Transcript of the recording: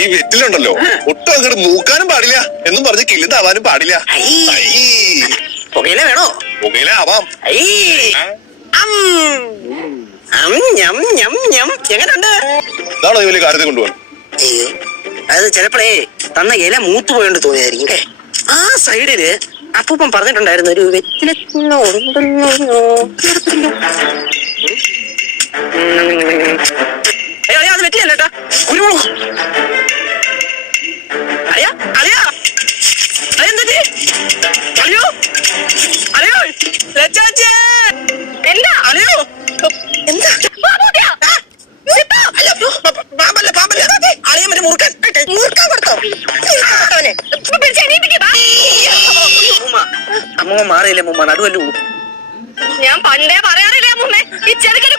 ഈ വെറ്റിലുണ്ടല്ലോ ഒട്ടും അങ്ങോട്ട് മൂക്കാനും പാടില്ല എന്നും പറഞ്ഞ് കിളിതാവാനും പാടില്ല. പുകയില വേണോ? പുകയില ആവാം. എങ്ങനെയുണ്ട്? ഇതാണോ ഈ വലിയ കാര്യത്തിൽ കൊണ്ടുപോകണം? അത് ചിലപ്പോഴേ തന്ന ഇല മൂത്തു പോയോണ്ട് തോന്നിയായിരിക്കും. ആ സൈഡില് അപ്പൂപ്പൻ പറഞ്ഞിട്ടുണ്ടായിരുന്നു ഒരു വെറ്റിലോ അത് വെറ്റിലല്ലേട്ടാ, കുരുമുളക്. അറിയാ അറിയാ അതെന്തി അറിയോ അറിയോ ലച്ചാച്ചേ എന്താ അറിയോ എന്താ അമ്മ മാറിയില്ലേ മുമ്മ നടുവല്ലോ. ഞാൻ പണ്ടേ പറയാറില്ലേ അമ്മൂമ്മേ, ഈ ചെറുക്കൻ